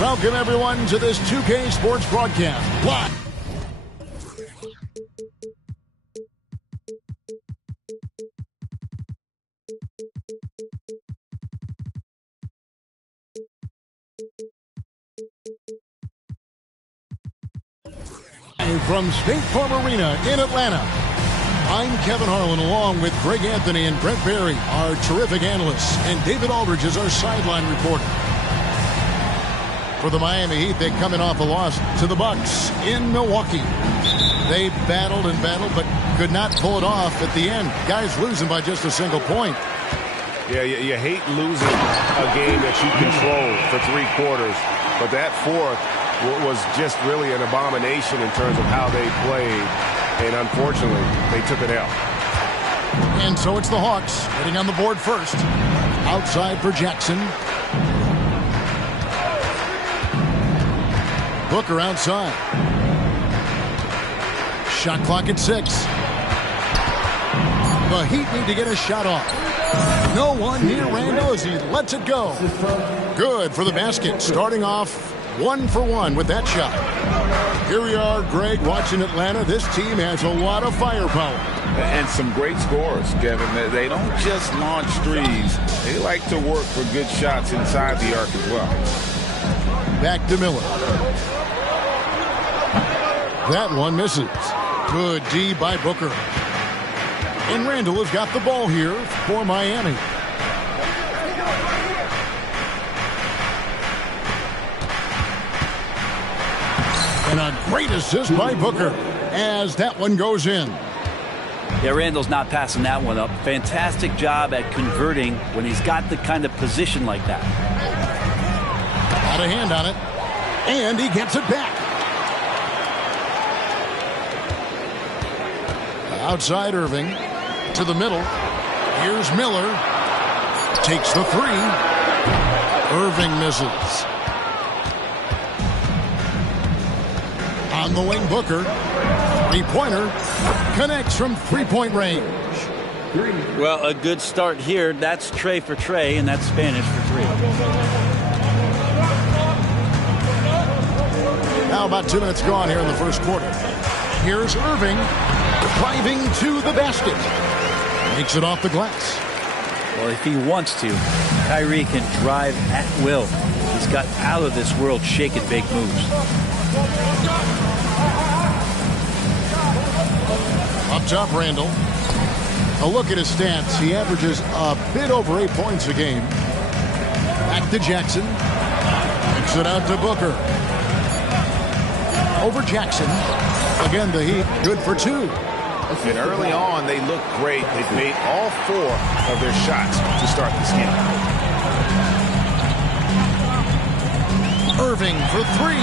Welcome, everyone, to this 2K Sports broadcast. Live. From State Farm Arena in Atlanta, I'm Kevin Harlan, along with Greg Anthony and Brent Barry, our terrific analysts, and David Aldridge is our sideline reporter. For the Miami Heat, they're coming off a loss to the Bucks in Milwaukee. They battled and battled, but could not pull it off at the end. Guys losing by just a single point. Yeah, you hate losing a game that you control for 3 quarters, but that fourth was just really an abomination in terms of how they played, and unfortunately, they took it out. And so it's the Hawks getting on the board first. Outside for Jackson. Booker outside. Shot clock at 6. The Heat need to get a shot off. No one near Randall as he lets it go. Good for the basket, starting off 1 for 1 with that shot. Here we are, Greg, watching Atlanta. This team has a lot of firepower. And some great scores, Kevin. They don't just launch threes. They like to work for good shots inside the arc as well. Back to Miller. That one misses. Good D by Booker. And Randall has got the ball here for Miami. And a great assist by Booker as that one goes in. Yeah, Randall's not passing that one up. Fantastic job at converting when he's got the kind of position like that. Got a hand on it. And he gets it back. Outside Irving. To the middle. Here's Miller. Takes the 3. Irving misses. On the wing, Booker. 3-pointer. Connects from 3-point range. Well, a good start here. That's Trey for Trey, and that's Spanish for 3. Now about 2 minutes gone here in the first quarter. Here's Irving. Driving to the basket. Makes it off the glass. Well, if he wants to, Kyrie can drive at will. He's got out of this world shake and bake moves. Up top, Randall. A look at his stats. He averages a bit over 8 points a game. Back to Jackson. Kicks it out to Booker. Over Jackson. Again, the Heat good for 2. And early on, they looked great. They've made all 4 of their shots to start this game. Irving for 3.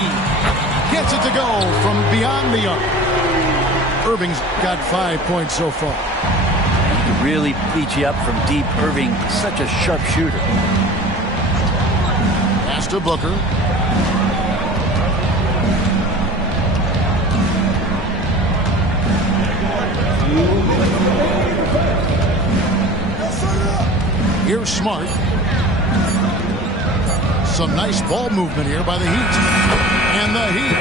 Gets it to go from beyond the arc. Irving's got 5 points so far. He can really beat you up from deep. Irving, such a sharp shooter. Pass to Booker. Here's Smart. Some nice ball movement here by the Heat. And the Heat,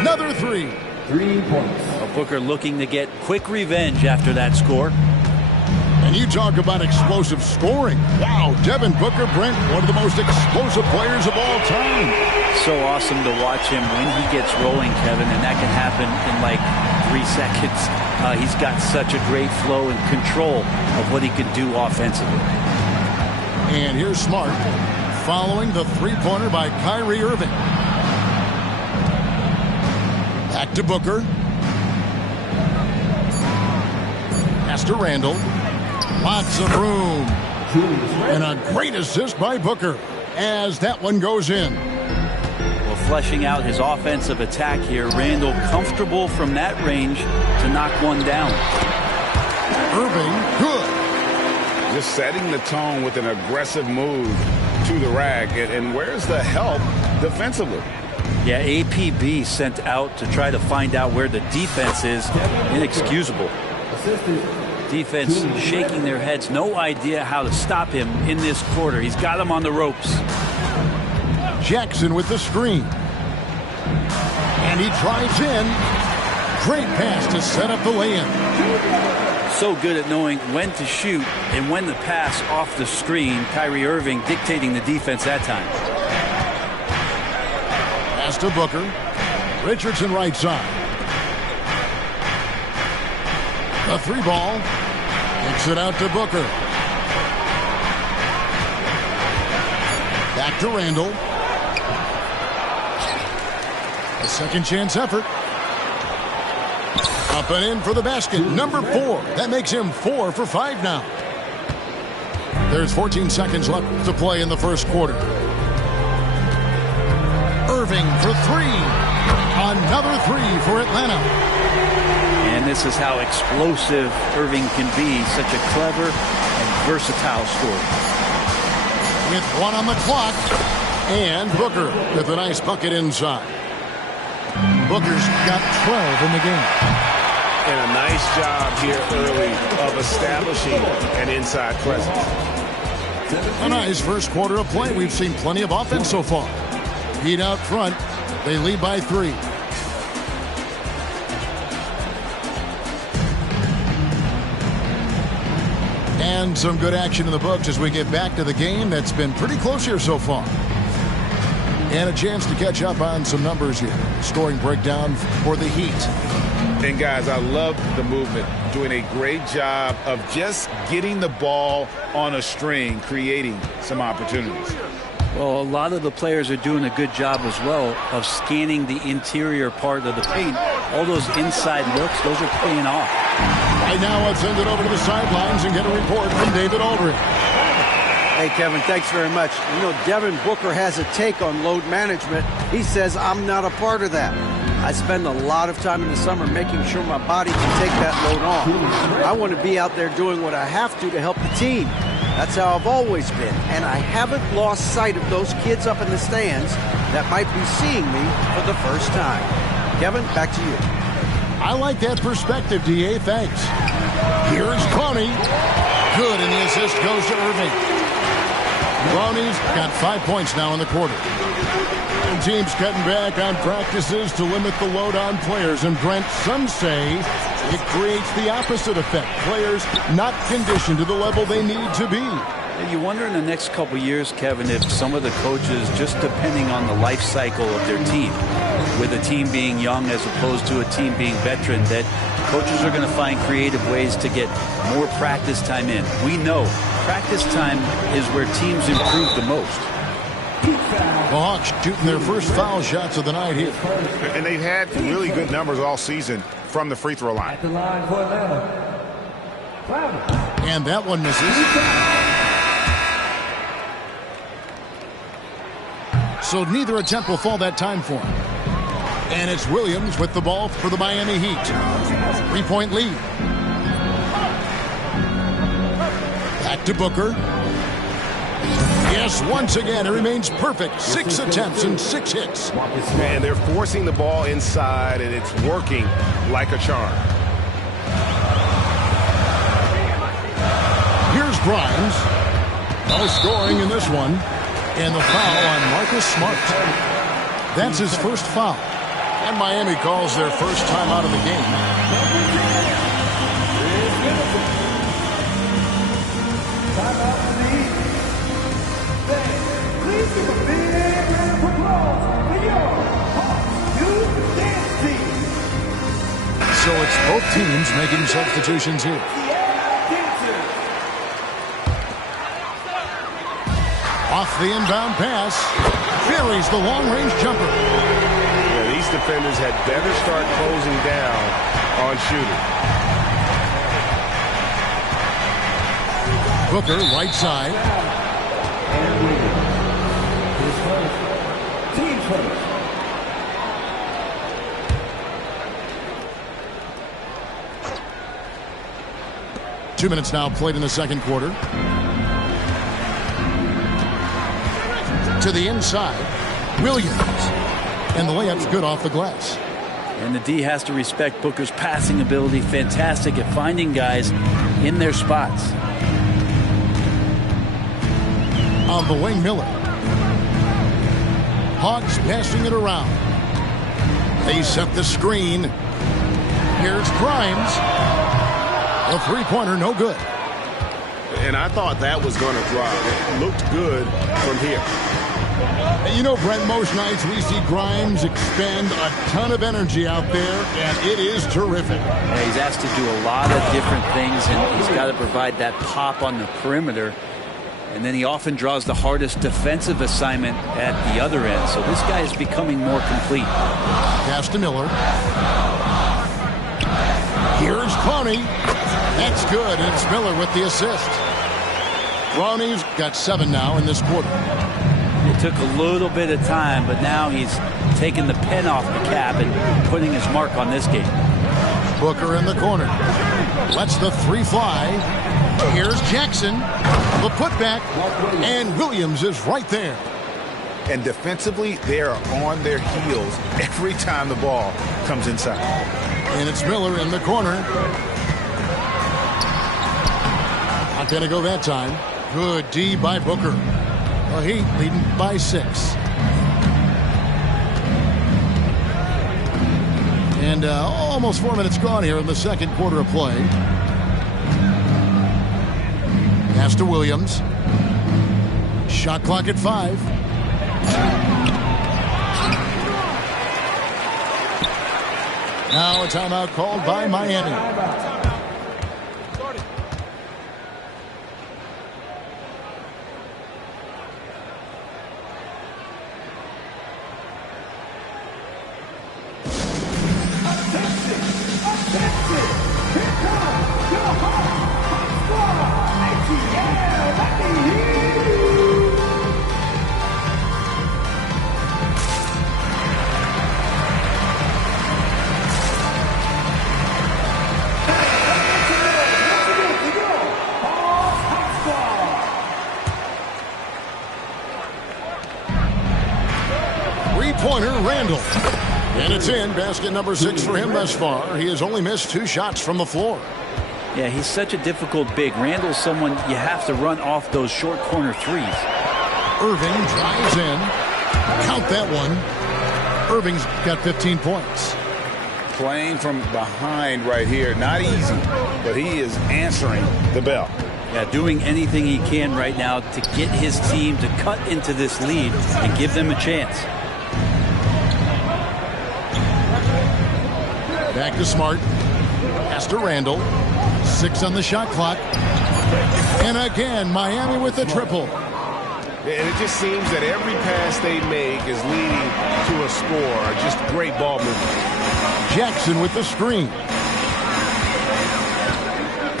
another 3. 3 points. Booker looking to get quick revenge after that score. And you talk about explosive scoring. Wow, Devin Booker, Brent, one of the most explosive players of all time. So awesome to watch him when he gets rolling, Kevin, and that can happen in like 3 seconds. He's got such a great flow and control of what he can do offensively. And here's Smart following the 3-pointer by Kyrie Irving. Back to Booker. Pass to Randall. Lots of room. And a great assist by Booker as that one goes in. Well, fleshing out his offensive attack here. Randall comfortable from that range to knock one down. Irving, good. Just setting the tone with an aggressive move to the rack. And where's the help defensively? Yeah, APB sent out to try to find out where the defense is. Inexcusable. Defense shaking their heads. No idea how to stop him in this quarter. He's got him on the ropes. Jackson with the screen. And he drives in. Great pass to set up the lay-in. So good at knowing when to shoot and when to pass off the screen. Kyrie Irving dictating the defense that time. Pass to Booker. Richardson right side. The 3-ball. Kicks it out to Booker. Back to Randall. A second chance effort. Up and in for the basket. Number 4. That makes him 4 for 5 now. There's 14 seconds left to play in the first quarter. Irving for 3. Another 3 for Atlanta. And this is how explosive Irving can be. Such a clever and versatile scorer. With 1 on the clock. And Booker with a nice bucket inside. Booker's got 12 in the game. And a nice job here early of establishing an inside presence. A nice first quarter of play. We've seen plenty of offense so far. Heat out front. They lead by 3. And some good action in the books as we get back to the game that's been pretty close here so far. And a chance to catch up on some numbers here. Scoring breakdown for the Heat. And guys, I love the movement. Doing a great job of just getting the ball on a string, creating some opportunities. Well, a lot of the players are doing a good job as well of scanning the interior part of the paint. All those inside looks, those are paying off. Right now, let's send it over to the sidelines and get a report from David Aldridge. Hey, Kevin, thanks very much. You know, Devin Booker has a take on load management. He says, I'm not a part of that. I spend a lot of time in the summer making sure my body can take that load on. I want to be out there doing what I have to help the team. That's how I've always been. And I haven't lost sight of those kids up in the stands that might be seeing me for the first time. Kevin, back to you. I like that perspective, D.A. Thanks. Here's Coney. Good, and the assist goes to Irving. Lonnie's got 5 points now in the quarter. And teams cutting back on practices to limit the load on players. And Brent, some say it creates the opposite effect. Players not conditioned to the level they need to be. And you wonder in the next couple years, Kevin, if some of the coaches, just depending on the life cycle of their team, with a team being young as opposed to a team being veteran, that coaches are going to find creative ways to get more practice time in. We know practice time is where teams improve the most. The Hawks shooting their first foul shots of the night here. And they've had really good numbers all season from the free throw line. And that one misses. So neither attempt will fall that time for him. And it's Williams with the ball for the Miami Heat. 3-point lead. Back to Booker. Yes, once again, it remains perfect. 6 attempts and 6 hits. And they're forcing the ball inside, and it's working like a charm. Here's Grimes. No scoring in this one. And the foul on Marcus Smart. That's his first foul. And Miami calls their first time out of the game. So it's both teams making substitutions here. Off the inbound pass. Buries the long-range jumper. Yeah, these defenders had better start closing down on shooting. Booker, right side. Team first. 2 minutes now played in the second quarter. To the inside, Williams. And the layup's good off the glass. And the D has to respect Booker's passing ability. Fantastic at finding guys in their spots. On the wing, Miller. Hawks passing it around. They set the screen. Here's Grimes. A three-pointer, no good. And I thought that was going to drop. It looked good from here. You know, Brent, most nights we see Grimes expend a ton of energy out there, and it is terrific. Yeah, he's asked to do a lot of different things, and he's got to provide that pop on the perimeter. And then he often draws the hardest defensive assignment at the other end. So this guy is becoming more complete. Pass to Miller. Here's Clowney. That's good, and it's Miller with the assist. Clowney's got 7 now in this quarter. It took a little bit of time, but now he's taking the pen off the cap and putting his mark on this game. Booker in the corner. Lets the three fly. Here's Jackson. The putback. And Williams is right there. And defensively, they are on their heels every time the ball comes inside. And it's Miller in the corner. Not going to go that time. Good D by Booker. The Heat leading by 6. And almost 4 minutes gone here in the second quarter of play. Pass to Williams. Shot clock at 5. Now a timeout called by Miami. Three-pointer, Randall. And it's in. Basket number 6 for him thus far. He has only missed 2 shots from the floor. Yeah, he's such a difficult big. Randall's someone you have to run off those short corner threes. Irving drives in. Count that one. Irving's got 15 points. Playing from behind right here. Not easy, but he is answering the bell. Yeah, doing anything he can right now to get his team to cut into this lead and give them a chance. Back to Smart. Pass to Randall. 6 on the shot clock. And again, Miami with the triple. And it just seems that every pass they make is leading to a score. Just great ball movement. Jackson with the screen.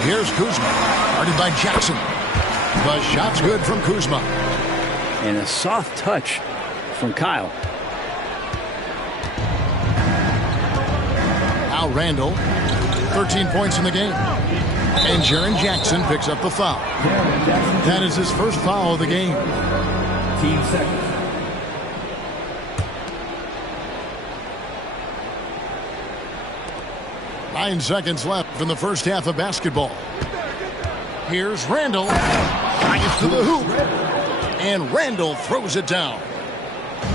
Here's Kuzma. Guarded by Jackson. The shot's good from Kuzma. And a soft touch from Kyle. Now Randall. 13 points in the game. And Jaren Jackson picks up the foul. That is his first foul of the game. Team second. Nine seconds left in the first half of basketball. Here's Randall. Drives to the hoop. And Randall throws it down.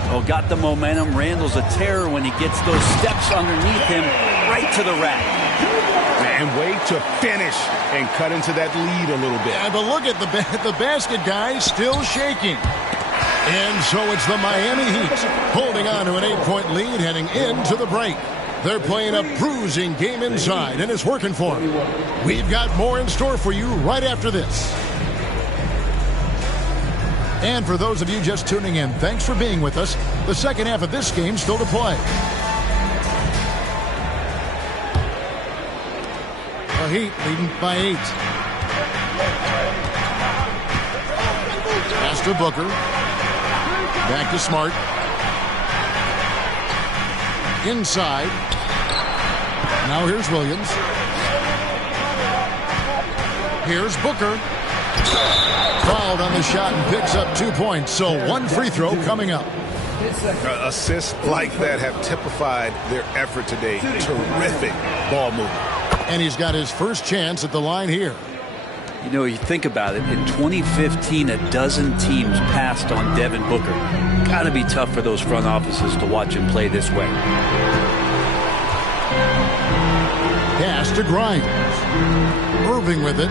Oh, got the momentum. Randall's a terror when he gets those steps underneath him right to the rack. And wait to finish and cut into that lead a little bit. Yeah, but look at the basket guy still shaking. And so it's the Miami Heat holding on to an 8-point lead heading into the break. They're playing a bruising game inside, and it's working for them. We've got more in store for you right after this. And for those of you just tuning in, thanks for being with us. The second half of this game still to play. The Heat leading by 8. Pass to Booker. Back to Smart. Inside. Now here's Williams. Here's Booker. Fouled on the shot and picks up 2 points. So one free throw coming up. Assists like that have typified their effort today. Terrific ball movement. And he's got his first chance at the line here. You know, you think about it, in 2015, a dozen teams passed on Devin Booker. Got to be tough for those front offices to watch him play this way. Pass to Grimes. Irving with it.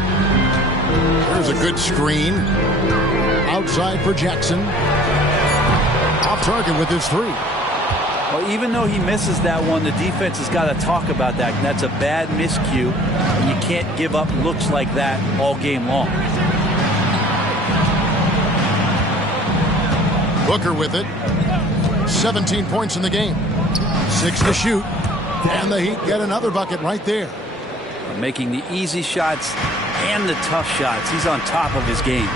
There's a good screen. Outside for Jackson. Off target with his three. Well, even though he misses that one, the defense has got to talk about that. That's a bad miscue. And you can't give up looks like that all game long. Booker with it. 17 points in the game. 6 to shoot. And the Heat get another bucket right there. Making the easy shots and the tough shots. He's on top of his game.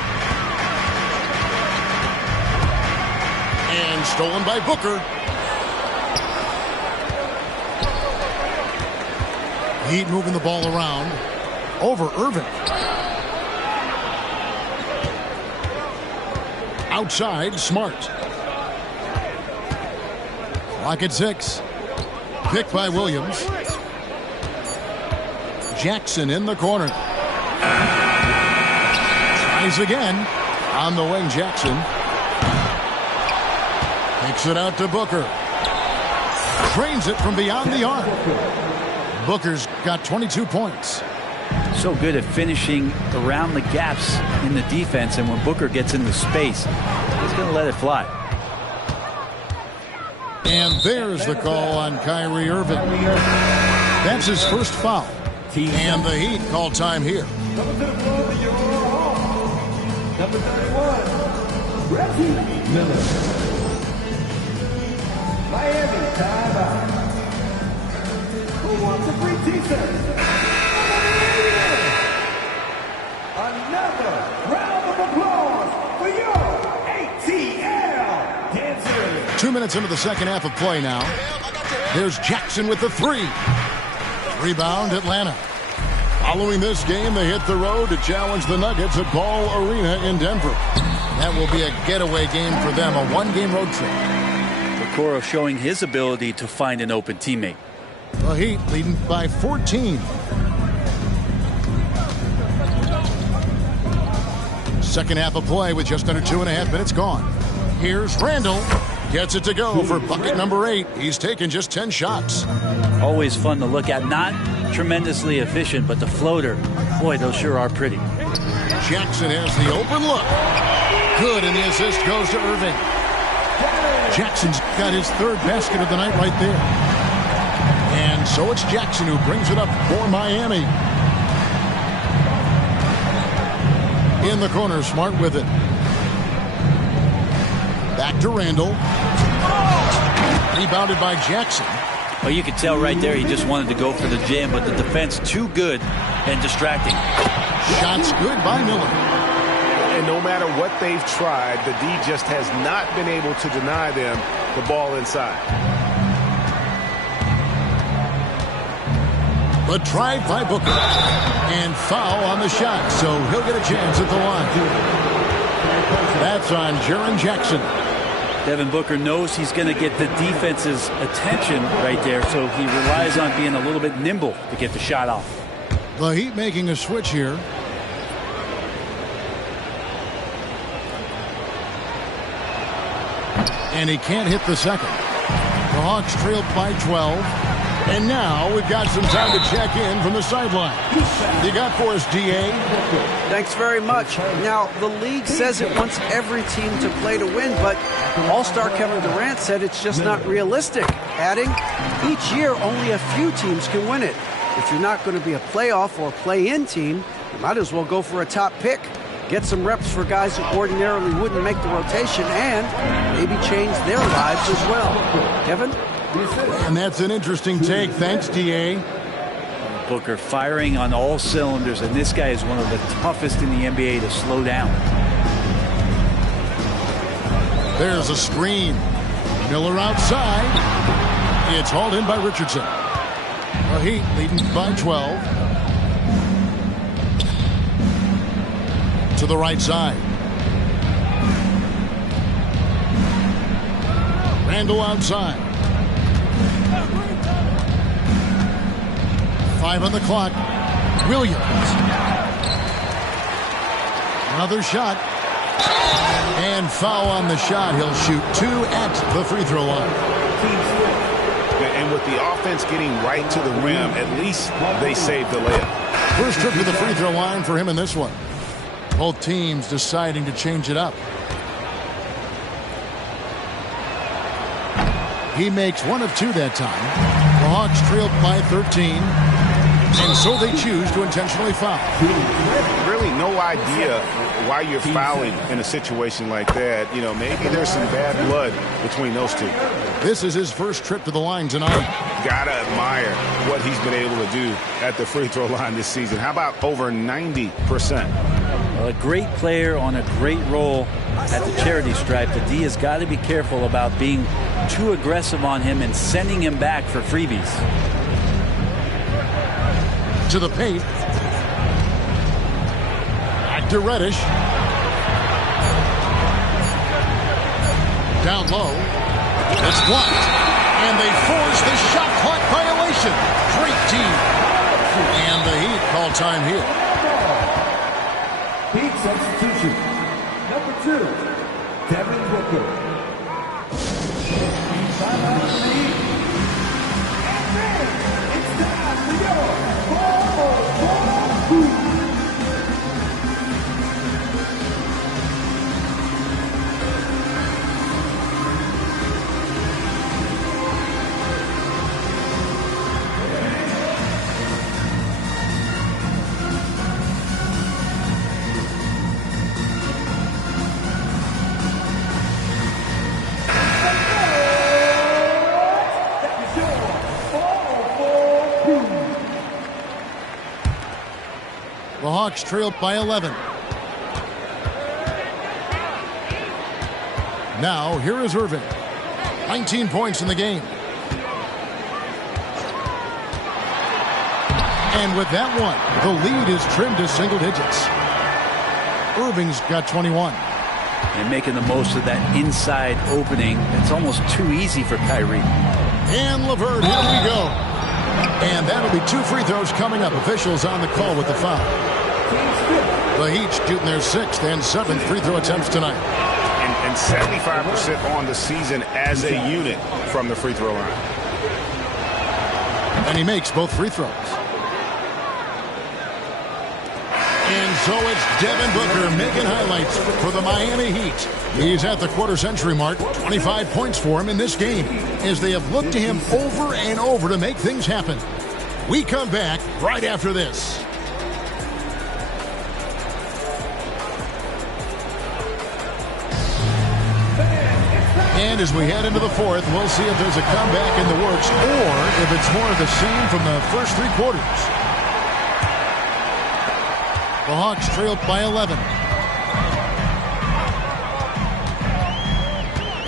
And stolen by Booker. Heat moving the ball around. Over Irving. Outside, Smart. Clock at 6. Picked by Williams. Jackson in the corner. Tries again. On the wing, Jackson. Takes it out to Booker. Trains it from beyond the arc. Booker's got 22 points. So good at finishing around the gaps in the defense, and when Booker gets into space, he's going to let it fly. And there's the call on Kyrie Irving. That's his first foul. And the Heat call time here. Number 31, Reggie Miller. Miami timeout. Who wants a free t-shirt? Another round of applause for your ATL dancers. 2 minutes into the second half of play now. There's Jackson with the three. Rebound, Atlanta. Following this game, they hit the road to challenge the Nuggets at Ball Arena in Denver. That will be a getaway game for them, a one-game road trip. Okoro showing his ability to find an open teammate. The Heat leading by 14. Second half of play with just under 2.5 minutes gone. Here's Randall. Gets it to go for bucket number 8. He's taken just 10 shots. Always fun to look at. Not tremendously efficient, but the floater, boy, those sure are pretty. Jackson has the open look. Good, and the assist goes to Irving. Jackson's got his third basket of the night right there. And so it's Jackson who brings it up for Miami. In the corner, Smart with it. Back to Randall. Rebounded by Jackson. Well, you could tell right there he just wanted to go for the jam, but the defense too good and distracting. Shots good by Miller. And no matter what they've tried, the D just has not been able to deny them the ball inside. But tried by Booker. And foul on the shot, so he'll get a chance at the line. That's on Jaren Jackson. Devin Booker knows he's going to get the defense's attention right there, so he relies on being a little bit nimble to get the shot off. The Heat making a switch here. And he can't hit the second. The Hawks trailed by 12. And now we've got some time to check in from the sideline. You got for us, D.A.? Thanks very much. Now, the league says it wants every team to play to win, but All-Star Kevin Durant said it's just not realistic, adding, each year only a few teams can win it. If you're not going to be a playoff or play-in team, you might as well go for a top pick. Get some reps for guys who ordinarily wouldn't make the rotation and maybe change their lives as well. Kevin? And that's an interesting take. Thanks, D.A. Booker firing on all cylinders, and this guy is one of the toughest in the NBA to slow down. There's a screen. Miller outside. It's hauled in by Richardson. The Heat leading by 12. To the right side. Randall outside. 5 on the clock. Williams. Another shot. And foul on the shot. He'll shoot 2 at the free throw line. And with the offense getting right to the rim, at least they saved the layup. First trip to the free throw line for him in this one. Both teams deciding to change it up. He makes 1 of 2 that time. The Hawks trailed by 13. And so they choose to intentionally foul. Really no idea why you're fouling in a situation like that. You know, maybe there's some bad blood between those two. This is his first trip to the line tonight. Gotta admire what he's been able to do at the free throw line this season. How about over 90%? A great player on a great role at the charity stripe. The D has got to be careful about being too aggressive on him and sending him back for freebies. To the paint. Back to Reddish. Down low. It's blocked. And they force the shot clock violation. Great team. And the Heat call time here. Heat substitution. Number 2, Devin Booker. Timeout for the Heat. And then it's time for your 4-4-2. The Hawks trailed by 11. Now, here is Irving. 19 points in the game. And with that one, the lead is trimmed to single digits. Irving's got 21. And making the most of that inside opening. It's almost too easy for Kyrie. And LeVert, here we go. And that'll be 2 free throws coming up. Officials on the call with the foul. The Heat shooting their 6th and 7th free throw attempts tonight. And 75% on the season as a unit from the free throw line. And he makes both free throws. And so it's Devin Booker making highlights for the Miami Heat. He's at the quarter-century mark. 25 points for him in this game as they have looked to him over and over to make things happen. We come back right after this. And as we head into the 4th, we'll see if there's a comeback in the works or if it's more of the same from the first 3 quarters. The Hawks trailed by 11.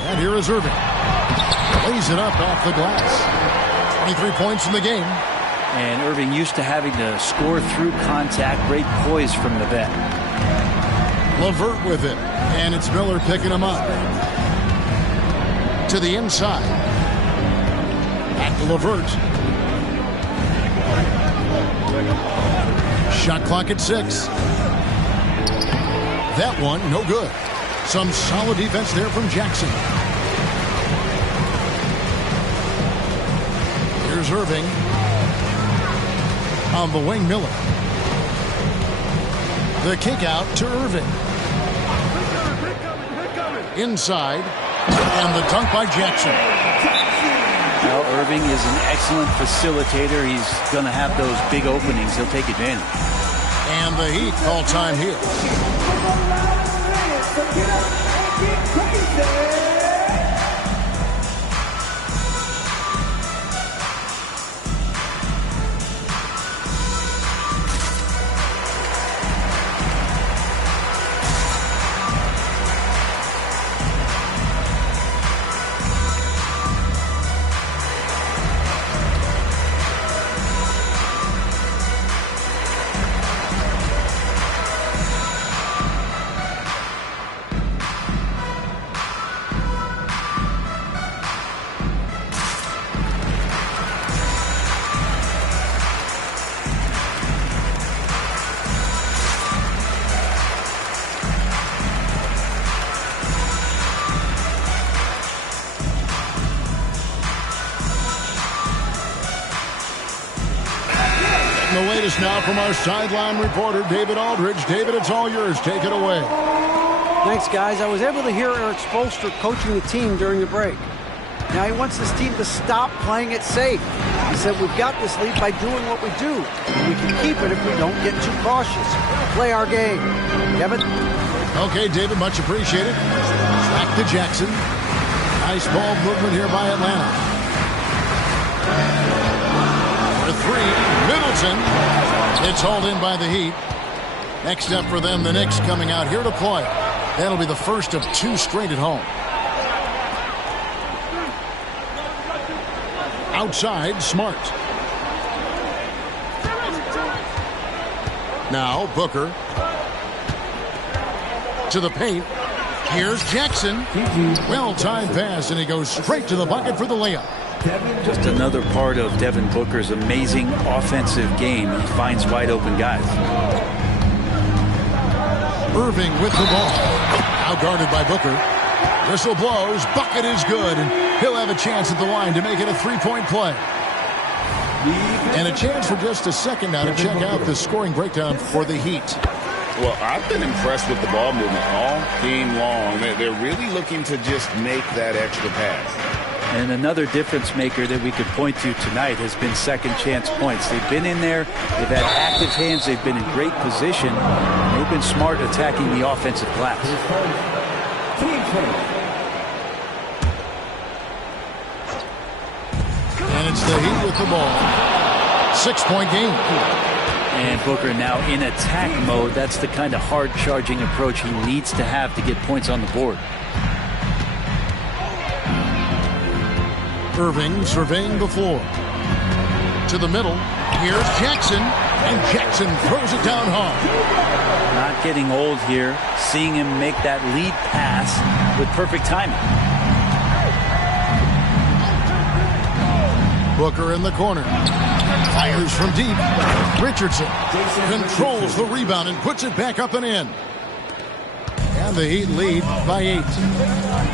And here is Irving. Lays it up off the glass. 23 points in the game. And Irving used to having to score through contact. Great poise from the vet. LeVert with it. And it's Miller picking him up. To the inside. Back to LeVert. Shot clock at 6. That one, no good. Some solid defense there from Jackson. Here's Irving. On the wing, Miller. The kick out to Irving. Inside. And the dunk by Jackson. Well, Irving is an excellent facilitator. He's going to have those big openings. He'll take advantage. And the Heat call time here. Getting the latest now from our sideline reporter, David Aldridge. David, it's all yours. Take it away. Thanks, guys. I was able to hear Eric Spoelstra coaching the team during the break. Now he wants this team to stop playing it safe. He said, we've got this lead by doing what we do. We can keep it if we don't get too cautious. Play our game. Kevin? Okay, David, much appreciated. Back to Jackson. Nice ball movement here by Atlanta. For three, Middleton. It's hauled in by the Heat. Next up for them, the Knicks coming out here to play. That'll be the first of 2 straight at home. Outside, Smart. Now, Booker. To the paint. Here's Jackson. Well-timed pass, and he goes straight to the bucket for the layup. Just another part of Devin Booker's amazing offensive game. He finds wide-open guys. Irving with the ball. Outguarded by Booker. Whistle blows. Bucket is good, and he'll have a chance at the line to make it a 3-point play. And a chance for just a second now to check out the scoring breakdown for the Heat. Well, I've been impressed with the ball movement all game long. They're really looking to just make that extra pass. And another difference maker that we could point to tonight has been second chance points. They've been in there. They've had active hands. They've been in great position. They've been smart attacking the offensive glass. And it's the Heat with the ball. 6-point game. And Booker now in attack mode. That's the kind of hard-charging approach he needs to have to get points on the board. Irving surveying the floor. To the middle. Here's Jackson. And Jackson throws it down hard. Not getting old here. Seeing him make that lead pass with perfect timing. Booker in the corner. Fires from deep. Richardson controls the rebound and puts it back up and in. And the Heat lead by 8.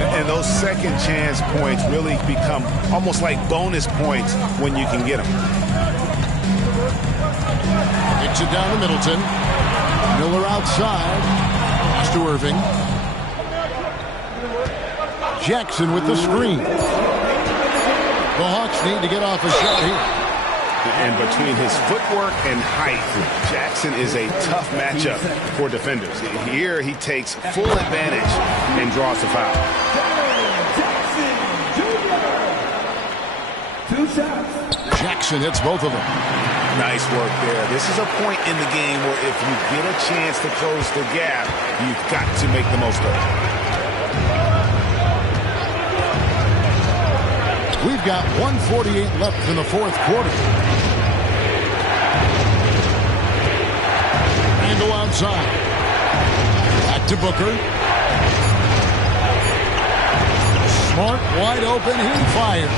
And those second chance points really become almost like bonus points when you can get them. Kicks it down to Middleton. Miller outside. Pass to Irving. Jackson with the screen. The Hawks need to get off a shot here. And between his footwork and height, Jackson is a tough matchup for defenders. Here he takes full advantage and draws the foul. Jackson hits both of them. Nice work there. This is a point in the game where if you get a chance to close the gap, you've got to make the most of it. We've got 1:48 left in the fourth quarter. Randle outside. Back to Booker. Smart, wide open. He fires.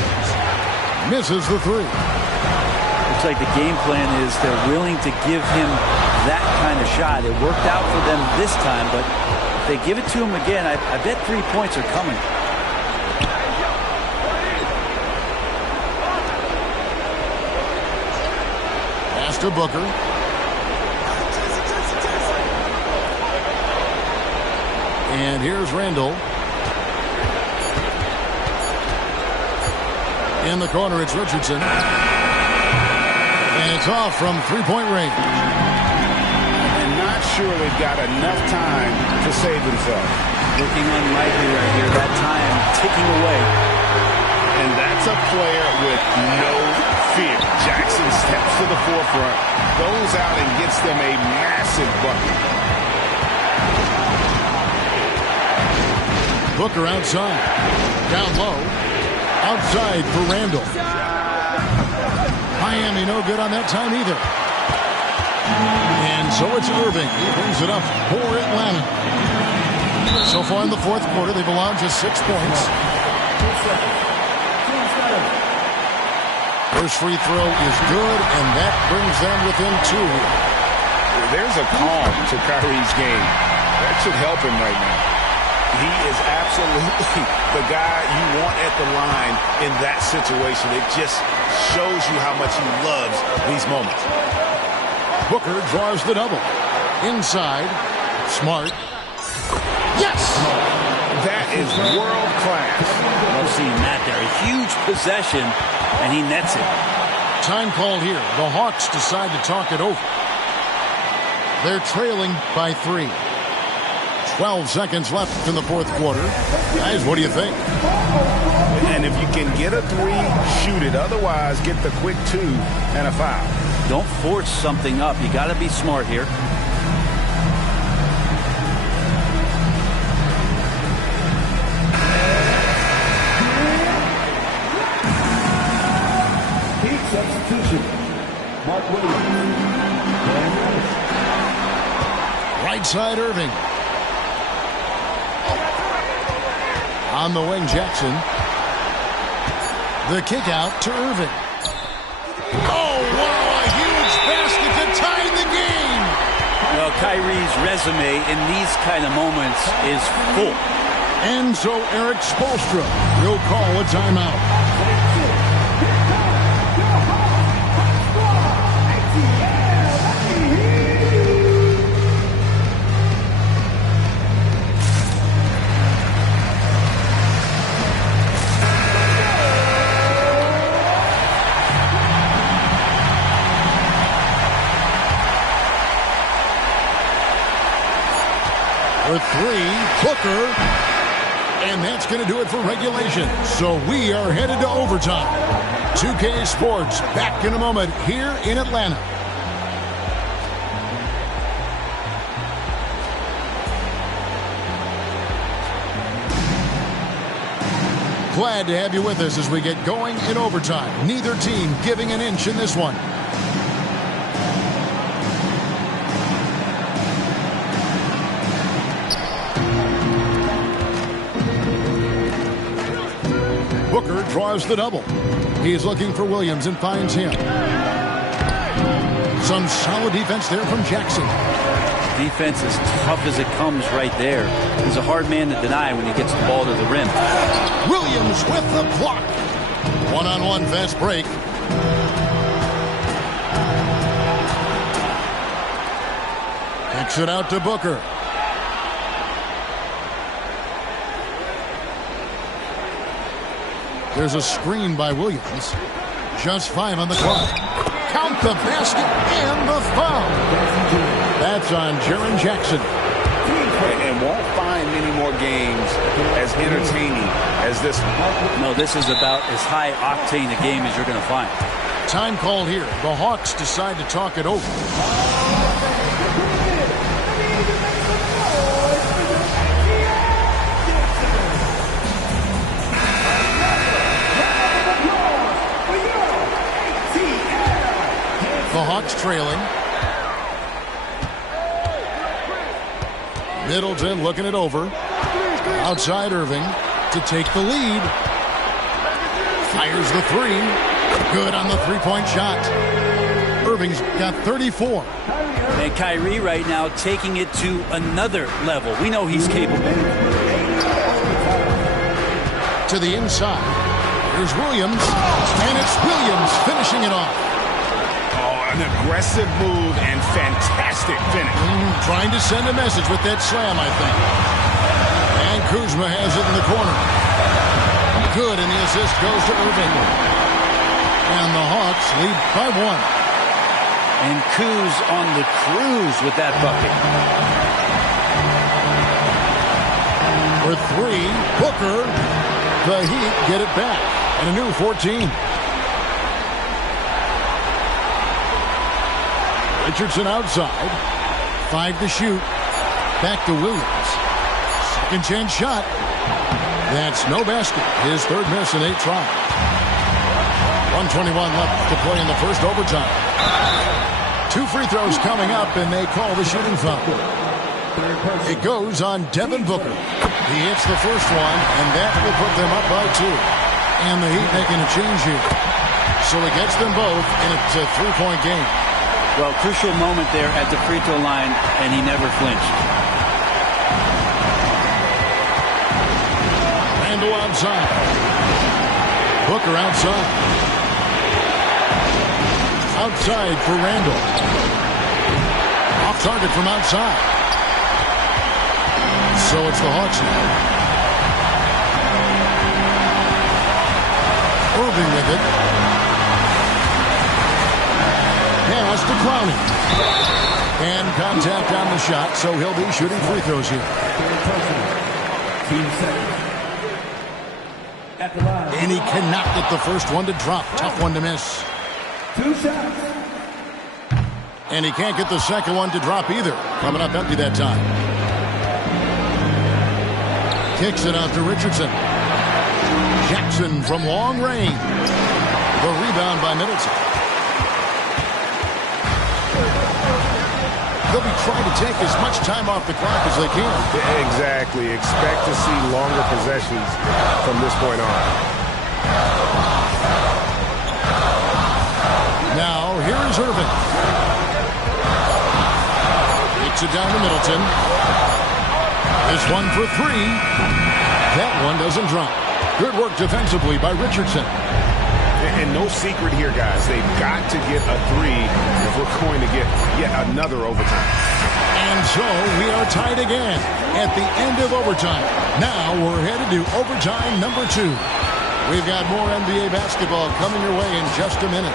Misses the 3. Looks like the game plan is they're willing to give him that kind of shot. It worked out for them this time, but if they give it to him again, I bet 3 points are coming. Pass to Booker. And here's Randle. In the corner, it's Richardson. And it's off from 3-point range. And not sure they've got enough time to save themselves. Looking unlikely right here. That time ticking away. And that's a player with no fear. Jackson steps to the forefront, goes out and gets them a massive bucket. Booker outside. Down low. Outside for Randle. Miami no good on that time either. And so it's Irving. He brings it up for Atlanta. So far in the fourth quarter, they've allowed just 6 points. First free throw is good, and that brings them within 2. There's a calm to Kyrie's game. That should help him right now. He is absolutely the guy you want at the line in that situation. It just shows you how much he loves these moments. Booker draws the double. Inside. Smart. Yes! That is world class. Love seeing that there. A huge possession, and he nets it. Time called here. The Hawks decide to talk it over. They're trailing by 3. 12 seconds left in the fourth quarter. Guys, what do you think? And if you can get a 3, shoot it. Otherwise, get the quick 2 and a foul. Don't force something up. You got to be smart here. Heat substitution. Mark Williams. Right side, Irving. On the wing, Jackson. The kick out to Irving. Oh, wow, a huge basket to tie the game. Well, Kyrie's resume in these kind of moments is full. And so Eric Spoelstra will call a timeout. For 3, Booker. And that's going to do it for regulation. So we are headed to overtime. 2K Sports back in a moment here in Atlanta. Glad to have you with us as we get going in overtime. Neither team giving an inch in this one. Booker draws the double. He is looking for Williams and finds him. Some solid defense there from Jackson. Defense as tough as it comes right there. He's a hard man to deny when he gets the ball to the rim. Williams with the block. One-on-one fast break. Kicks it out to Booker. There's a screen by Williams. Just 5 on the clock. Count the basket and the foul. That's on Jaren Jackson. And won't find many more games as entertaining as this one. No, this is about as high octane a game as you're going to find. Time called here. The Hawks decide to talk it over. The Hawks trailing. Middleton looking it over. Outside Irving to take the lead. Fires the 3. Good on the three-point shot. Irving's got 34. And Kyrie right now taking it to another level. We know he's capable. To the inside. Here's Williams. And it's Williams finishing it off. An aggressive move and fantastic finish. Trying to send a message with that slam, I think. And Kuzma has it in the corner. Good, and the assist goes to Irving. And the Hawks lead by 1. And Kuz on the cruise with that bucket. For 3, Booker. The Heat get it back. And a new 14. Richardson outside. 5 to shoot. Back to Williams. Second chance shot. That's no basket. His third miss in 8 tries. 1:21 left to play in the first overtime. 2 free throws coming up, and they call the shooting foul. It goes on Devin Booker. He hits the first one, and that will put them up by 2. And the Heat making a change here. So he gets them both, and it's a 3-point game. Well, crucial moment there at the free throw line, and he never flinched. Randle outside. Booker outside. Outside for Randle. target from outside. So it's the Hawks now. Irving with it. Pass to Clowney. And contact on the shot, so he'll be shooting free throws here. Team second. At the line. And he cannot get the first one to drop. Tough one to miss. 2 shots. And he can't get the second one to drop either. Coming up empty that time. Kicks it out to Richardson. Jackson from long range. The rebound by Middleton. They'll be trying to take as much time off the clock as they can. Exactly. Expect to see longer possessions from this point on. Now, here is Irving. Kicks it down to Middleton. This one for 3. That one doesn't drop. Good work defensively by Richardson. And no secret here, guys. They've got to get a 3 if we're going to get yet another overtime. And so we are tied again at the end of overtime. Now we're headed to overtime number 2. We've got more NBA basketball coming your way in just a minute.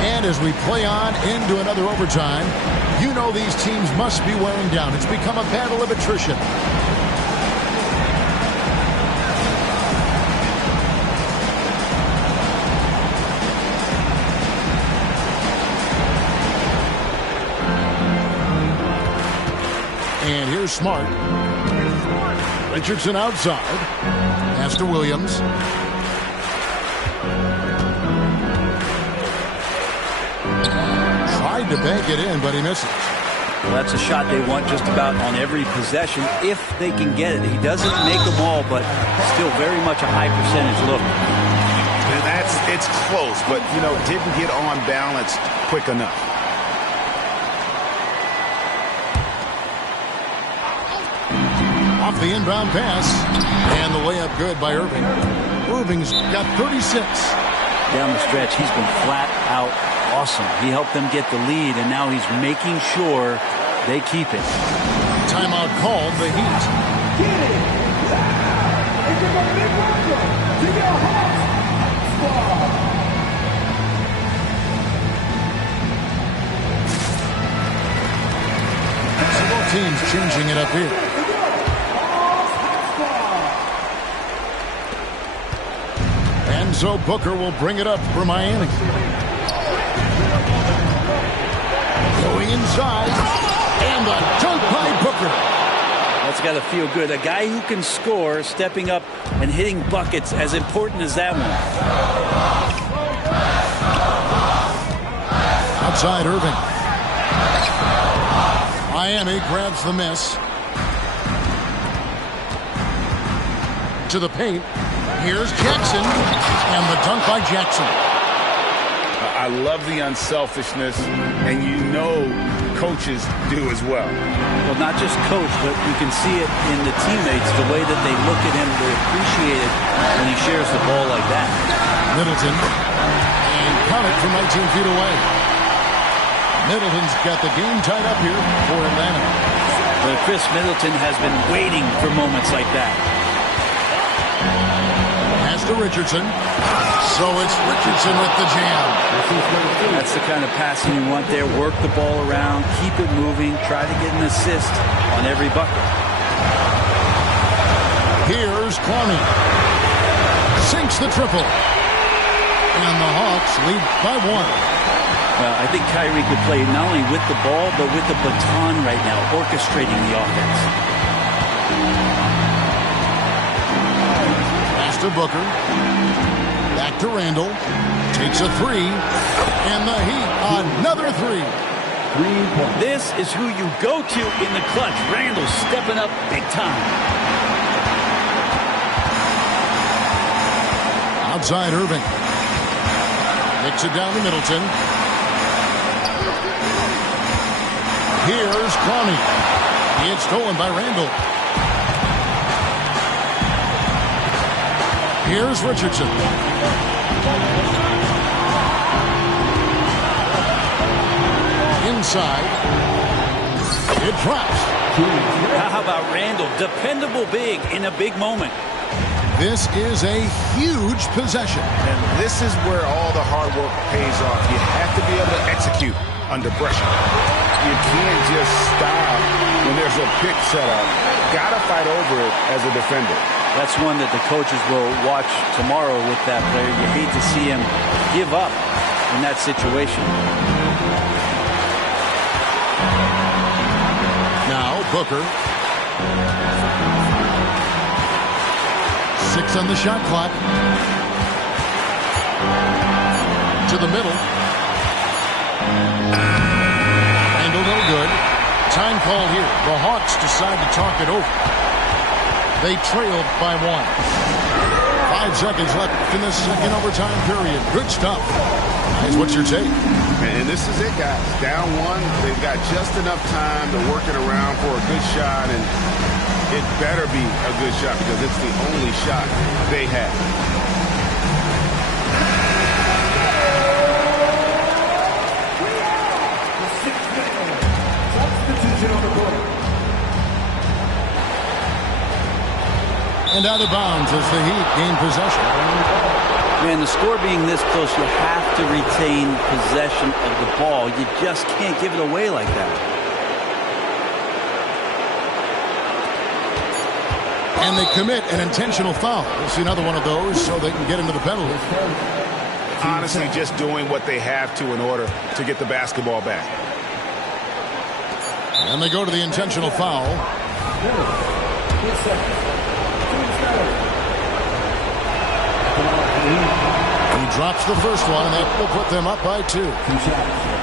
And as we play on into another overtime, you know these teams must be wearing down. It's become a battle of attrition. And here's Smart. Richardson outside. Pass to Williams. Tried to bank it in, but he misses. Well, that's a shot they want just about on every possession if they can get it. He doesn't make them all, but still very much a high percentage look. And it's close, but, didn't get on balance quick enough. Off the inbound pass. And the layup good by Irving. Irving's got 36. Down the stretch, he's been flat out awesome. He helped them get the lead, and now he's making sure they keep it. Timeout called, the Heat. Get it. It's a big welcome to your Hawks squad. So both teams changing it up here. And so Booker will bring it up for Miami. Going inside. And a dunk by Booker. That's got to feel good. A guy who can score, stepping up and hitting buckets, as important as that one. Outside Irving. Miami grabs the miss. To the paint. Here's Jackson. And the dunk by Jackson. I love the unselfishness, and coaches do as well. Well, not just coach, but you can see it in the teammates, the way that they look at him, they appreciate it when he shares the ball like that. Middleton. And count it from 19 feet away. Middleton's got the game tied up here for Atlanta. But Chris Middleton has been waiting for moments like that. Pass to Richardson. So it's Richardson with the jam. That's the kind of passing you want there. Work the ball around, keep it moving, try to get an assist on every bucket. Here's Clowney. Sinks the triple. And the Hawks lead by 1. Well, I think Kyrie could play not only with the ball, but with the baton right now, orchestrating the offense. Pass to Booker. Back to Randall. Takes a 3. And the Heat, another 3. 3 points. This is who you go to in the clutch. Randall stepping up big time. Outside Irving. Kicks it down to Middleton. Here's Clowney. It's stolen by Randall. Here's Richardson. Inside. It drops. How about Randall? Dependable big in a big moment. This is a huge possession. And this is where all the hard work pays off. You have to be able to execute under pressure. You can't just stop when there's a pick set up. Got to fight over it as a defender. That's one that the coaches will watch tomorrow with that player. You hate to see him give up in that situation. Now Booker. 6 on the shot clock. To the middle. And a little good. Time call here. The Hawks decide to talk it over. They trailed by 1. 5 seconds left in the second overtime period. Good stuff. Guys, what's your take? And this is it, guys. Down 1. They've got just enough time to work it around for a good shot, and it better be a good shot because it's the only shot they have. Substitution on the court. And out of bounds as the Heat gain possession. Man, the score being this close, you have to retain possession of the ball. You just can't give it away like that. And they commit an intentional foul. We'll see another one of those so they can get into the penalty. Honestly, just doing what they have to in order to get the basketball back. And they go to the intentional foul. He drops the first one, and that will put them up by 2.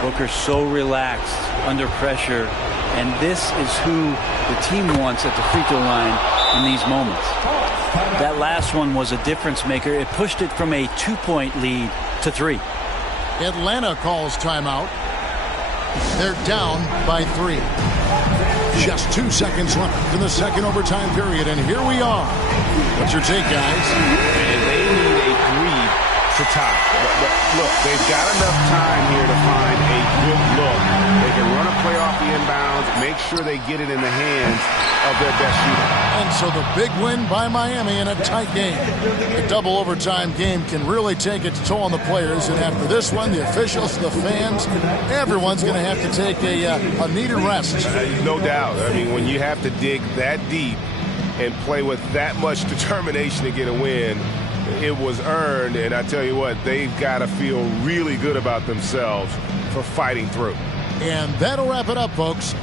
Booker's so relaxed under pressure, and this is who the team wants at the free throw line in these moments. That last one was a difference maker. It pushed it from a 2-point lead to 3. Atlanta calls timeout. They're down by 3. Just 2 seconds left in the second overtime period, and here we are. What's your take, guys? And they need a 3 to tie. But look, they've got enough time here to find a good look. They can run a play off the inbounds, make sure they get it in the hands of their best shooter. And so the big win by Miami in a tight game. The double overtime game can really take its toll on the players, and after this one, the officials, the fans, everyone's going to have to take a needed rest. No doubt. I mean, when you have to dig that deep and play with that much determination to get a win, it was earned, and I tell you what, they've got to feel really good about themselves for fighting through. And that'll wrap it up, folks.